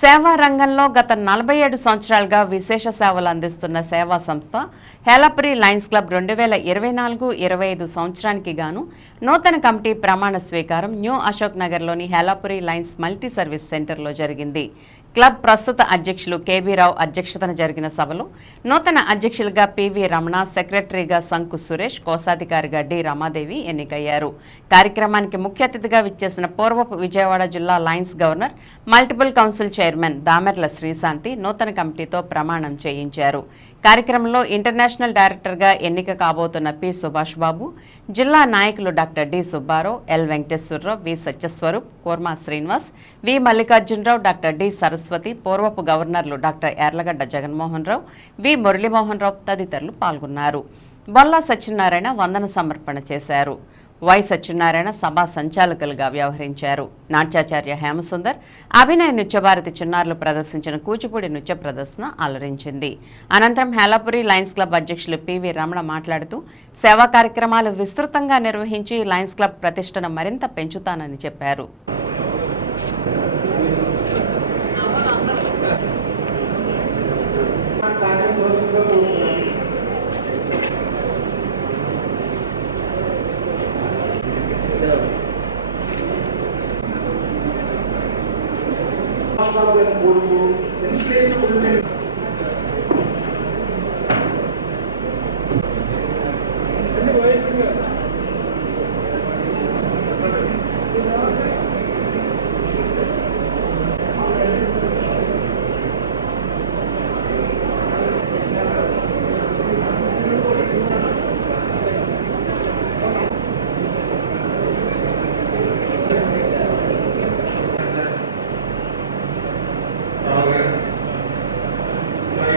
సేవా రంగంలో గత నలభై ఏడు సంవత్సరాలుగా విశేష సేవలు అందిస్తున్న సేవా సంస్థ హేలపురి లయన్స్ క్లబ్ రెండు వేల ఇరవై నాలుగు ఇరవై ఐదు సంవత్సరానికి గాను నూతన కమిటీ ప్రమాణ స్వీకారం న్యూ అశోక్ నగర్లోని హేలాపురి లయన్స్ మల్టీ సర్వీస్ సెంటర్లో జరిగింది. క్లబ్ ప్రస్తుత అధ్యక్షులు కేవీరావు అధ్యక్షతన జరిగిన సభలో నూతన అధ్యక్షులుగా పివి రమణ సెక్రటరీగా సంకు సురేష్ కోశాధికారిగా డి రమాదేవి ఎన్నికయ్యారు. కార్యక్రమానికి ముఖ్య అతిథిగా విచ్చేసిన పూర్వపు విజయవాడ జిల్లా lions governor multiple council chairman Damerla Srishanti నూతన కమిటీతో ప్రమాణం చేయించారు. కార్యక్రమంలో ఇంటర్నేషనల్ డైరెక్టర్గా ఎన్నిక కాబోతున్న పి సుభాష్ బాబు జిల్లా నాయకులు doctor D Subbarao L Venkateswararao V Satyaswaroop Korma Srinivas V Mallikarjunarao doctor D Saraswathi పూర్వపు గవర్నర్లు డాక్టర్ ఎర్లగడ్డ జగన్మోహన్ రావు వి మురళీమోహన్ రావు తదితరులు పాల్గొన్నారు. బొల్లా సత్యనారాయణ వందన సమర్పణ చేశారు. వై సత్యనారాయణ సభా సంచాలకులుగా వ్యవహరించారు. నాట్యాచార్య హేమసుందర్ అభినయ నృత్యభారతి చిన్నారులు ప్రదర్శించిన కూచిపూడి నృత్య ప్రదర్శన అలరించింది. అనంతరం హేలాపురి లయన్స్ క్లబ్ అధ్యక్షులు పివి రమణ మాట్లాడుతూ సేవా కార్యక్రమాలు విస్తృతంగా నిర్వహించి లయన్స్ క్లబ్ ప్రతిష్టను మరింత పెంచుతానని చెప్పారు. সমাজ সরকারের বলব শ্রেষ্ঠ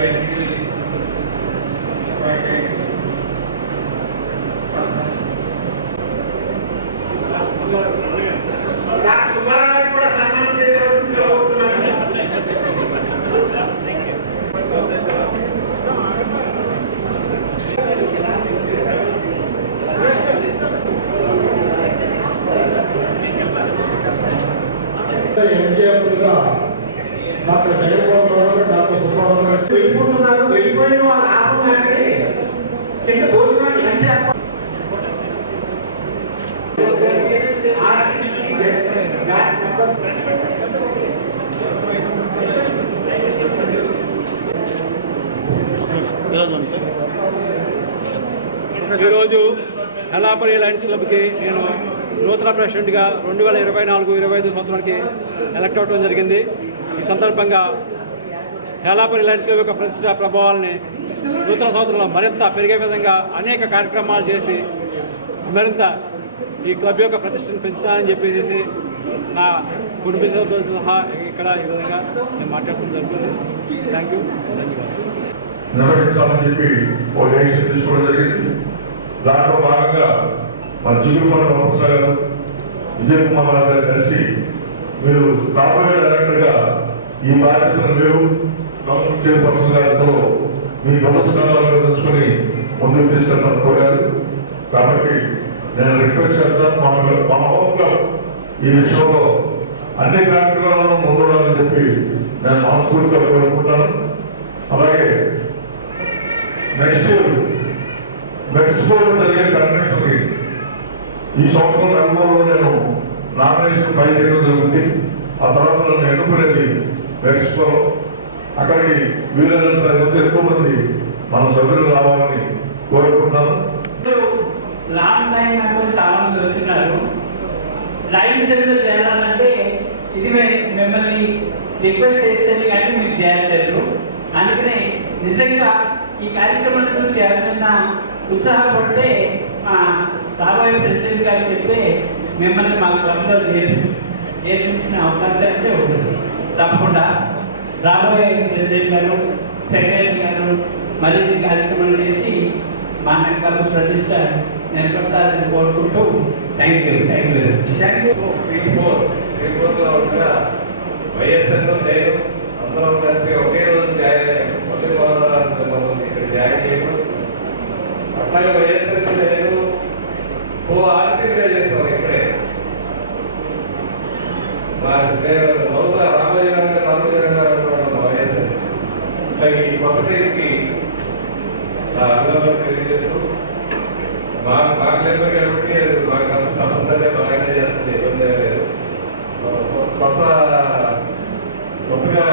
ഐഡന്റിറ്റി వెళ్ళిపోతున్నారు వాళ్ళు వాళ్ళ కింద భోజనాన్ని మంచి ఈరోజు హెలాపరి లైన్స్ క్లబ్కి నేను నూతన ప్రెసిడెంట్గా రెండు వేల ఇరవై నాలుగు ఇరవై ఐదు సంవత్సరానికి ఎలక్ట్ అవ్వడం జరిగింది. ఈ సందర్భంగా హెలాపరి ల్యాండ్స్కేప్ యొక్క ప్రతిష్ట ప్రభావాలని నూతన సంవత్సరంలో మరింత పెరిగే విధంగా అనేక కార్యక్రమాలు చేసి మరింత ఈ క్లబ్ యొక్క ప్రతిష్టను పెంచుతానని చెప్పేసి నా కుటుంబ సభ్యులతో సహా ఇక్కడ ఈ విధంగా నేను మాట్లాడడం జరుగుతుంది. థ్యాంక్ యూ ధన్యవాదాలు. చెప్పి ఒక డెసిషన్ తీసుకోవడం జరిగింది. దాంట్లో భాగంగా మన చిగురుమల రామప్రసాద్ గారు విజయ్ కుమార్ గారు కలిసి మీరు రాబోయే డైరెక్టర్గా ఈ బాధ్యతను మీరు కౌన్సిల్ చైర్పర్సన్ గారితో మీ ప్రదర్శనలు తెచ్చుకొని ముందుకు తీసుకెళ్ళాలని కోరారు. కాబట్టి నేను రిక్వెస్ట్ చేస్తాను మా మా హోంలో ఈ విషయంలో అన్ని కార్యక్రమాలను ముందుండాలని చెప్పి నేను మనస్ఫూర్తిగా కోరుకుంటాను అలాగే నెక్స్ట్ ఇయర్ మెక్సికోలో జరిగే కన్వెన్షన్కి ఈ సంవత్సరం నెలలో నేను నామినేషన్ ఫైల్ చేయడం జరుగుతుంది. ఆ తర్వాత నన్ను ఎన్నుకునేది మెక్సికోలో అక్కడికి వీలైనంత మంది ఎక్కువ మంది మన సభ్యులు రావాలని కోరుకుంటున్నాను లాంగ్ టైం మెంబర్స్ చాలా మంది వచ్చినారు లైన్ సెట్లో చేరాలంటే ఇది మిమ్మల్ని రిక్వెస్ట్ చేస్తేనే కానీ మీరు చేయలేరు అందుకనే నిజంగా ఈ కార్యక్రమాన్ని చూసి ఎవరైనా ఉత్సాహపడితే మా రాబోయే ప్రెసిడెంట్ గారు చెప్తే మిమ్మల్ని మా క్లబ్లో నేర్పించిన అవకాశం అయితే ఉంటుంది. తప్పకుండా. రాబోయే ప్రెసిడెంట్ గారు సెక్రటరీ గారు మరిన్ని కార్యక్రమాలు చేసి మా క్లబ్ ప్రతిష్ట నిలబడతారని కోరుకుంటూ thank you thank you very much YSR నేను అందరం కలిపి ఒకే రోజు జాయిన్ అయ్యాం. మళ్ళీ మమ్మల్ని ఇక్కడ జాయిన్ చేయడం. అట్లాగే వైఎస్ఆర్ నేను ఓ ఆర్సీగా చేస్తాం ఇక్కడే మా నేను కొత్త టీంకి అభినందనలు తెలియజేస్తూ మా మాకు కాబట్టి మాకు అంత తప్పనిసరిగా బాగానే చేస్తుంది ఇబ్బంది లేదు. కొత్త కొత్తగా